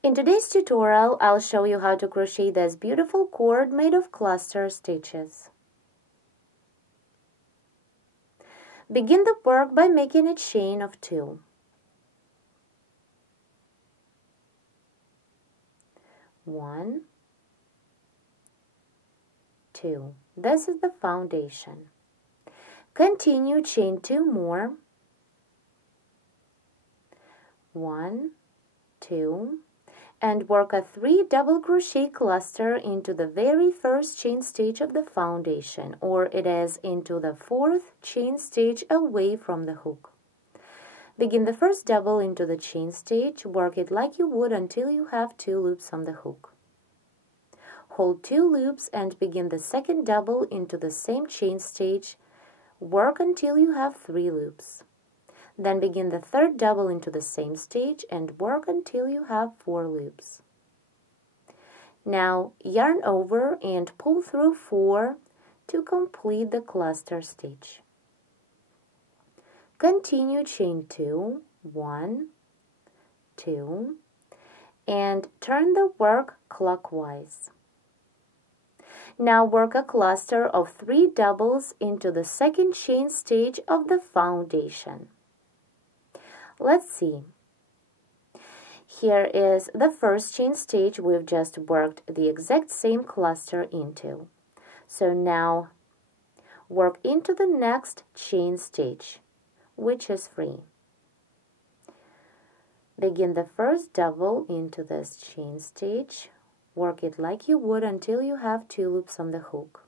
In today's tutorial, I'll show you how to crochet this beautiful cord made of cluster stitches. Begin the work by making a chain of 2. 1, 2. This is the foundation. Continue, chain 2 more. 1, 2, and work a 3 double crochet cluster into the very first chain stitch of the foundation, or it is into the 4th chain stitch away from the hook. Begin the first double into the chain stitch, work it like you would until you have 2 loops on the hook. Hold 2 loops and begin the second double into the same chain stitch, work until you have 3 loops. Then begin the third double into the same stitch and work until you have 4 loops. Now yarn over and pull through 4 to complete the cluster stitch. Continue, chain 2, 1, 2, and turn the work clockwise. Now work a cluster of 3 doubles into the second chain stitch of the foundation. Let's see. Here is the first chain stitch we've just worked the exact same cluster into. So now work into the next chain stitch, which is free. Begin the first double into this chain stitch, work it like you would until you have 2 loops on the hook.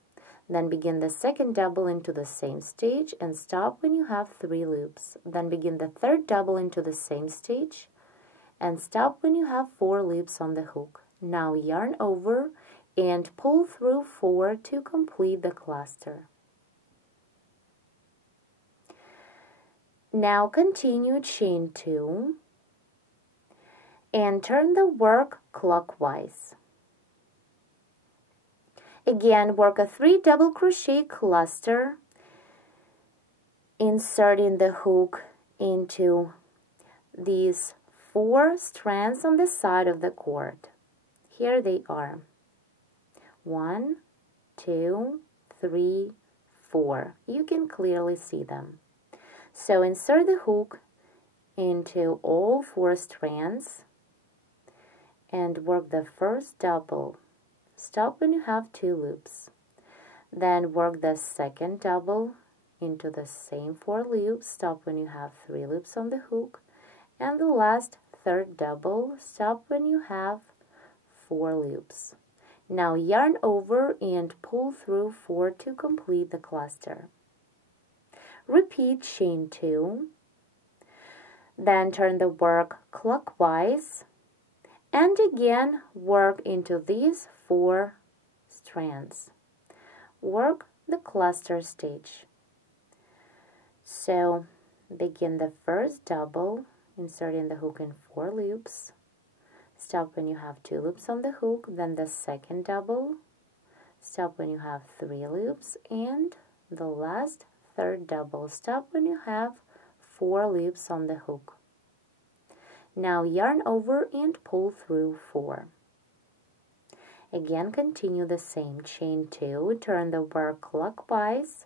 Then begin the second double into the same stitch and stop when you have 3 loops. Then begin the third double into the same stitch and stop when you have 4 loops on the hook. Now yarn over and pull through 4 to complete the cluster. Now continue, chain 2 and turn the work clockwise. Again, work a 3 double crochet cluster, inserting the hook into these 4 strands on the side of the cord. Here they are. 1, 2, 3, 4. You can clearly see them. So insert the hook into all 4 strands and work the first double. Stop when you have 2 loops. Then work the second double into the same 4 loops. Stop when you have 3 loops on the hook. And the last third double, stop when you have 4 loops. Now yarn over and pull through 4 to complete the cluster. Repeat, chain 2. Then turn the work clockwise. And again, work into these 4 strands. Work the cluster stitch. So begin the first double, inserting the hook in 4 loops. Stop when you have 2 loops on the hook, then the second double. Stop when you have 3 loops, and the last third double. Stop when you have 4 loops on the hook. Now yarn over and pull through 4. Again, continue the same. Chain 2, turn the work clockwise,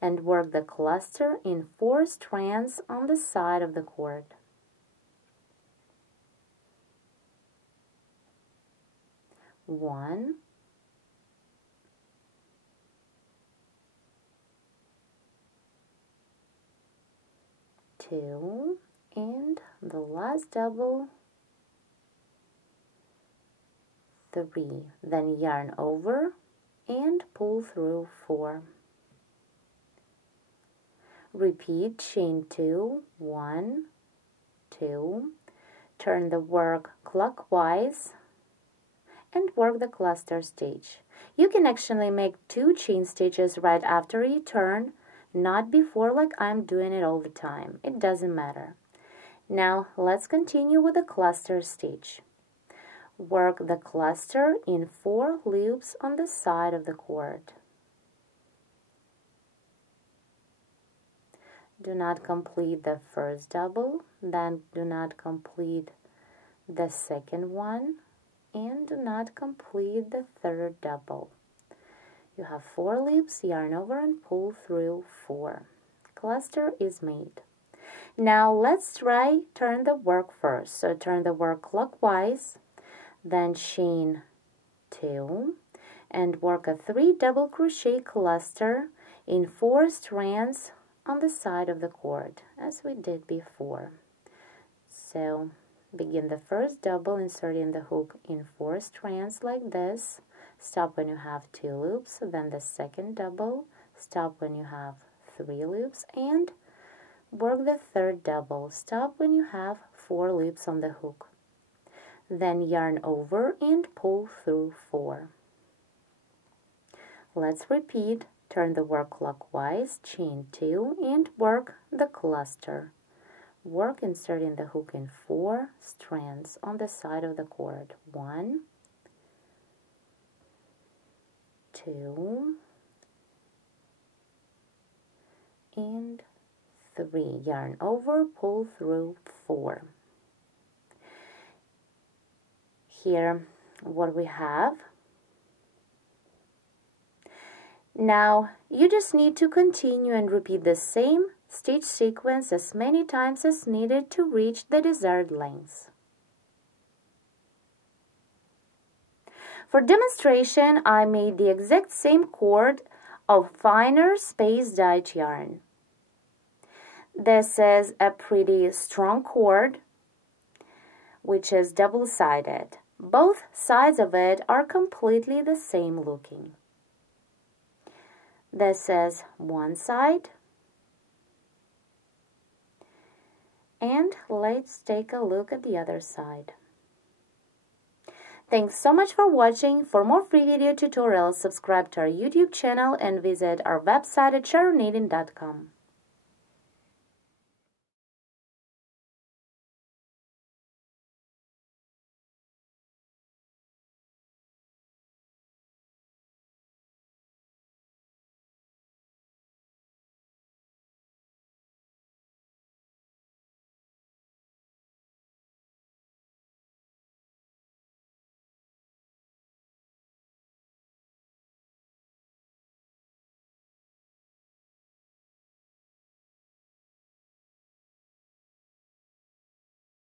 and work the cluster in 4 strands on the side of the cord. One, 2, and the last double, 3. Then yarn over and pull through 4. Repeat, chain 2, 1, 2, turn the work clockwise and work the cluster stitch. You can actually make 2 chain stitches right after you turn, not before like I'm doing it all the time. It doesn't matter. Now let's continue with the cluster stitch. Work the cluster in 4 loops on the side of the cord. Do not complete the first double, then do not complete the second one, and do not complete the third double. You have 4 loops, yarn over and pull through 4. Cluster is made. Now let's try turn the work first. So turn the work clockwise, then chain 2 and work a 3 double crochet cluster in 4 strands on the side of the cord as we did before. So begin the first double, inserting the hook in 4 strands like this. Stop when you have 2 loops, then the second double, stop when you have 3 loops, and work the third double. Stop when you have 4 loops on the hook. Then yarn over and pull through 4. Let's repeat. Turn the work clockwise, chain 2, and work the cluster. Work inserting the hook in 4 strands on the side of the cord. 1, 2, and 3. Yarn over, pull through 4. Here what we have. Now you just need to continue and repeat the same stitch sequence as many times as needed to reach the desired length. For demonstration, I made the exact same cord of finer space dyed yarn. This is a pretty strong cord, which is double-sided. Both sides of it are completely the same looking. This is one side. And let's take a look at the other side. Thanks so much for watching. For more free video tutorials, subscribe to our YouTube channel and visit our website at CharronKnitting.com.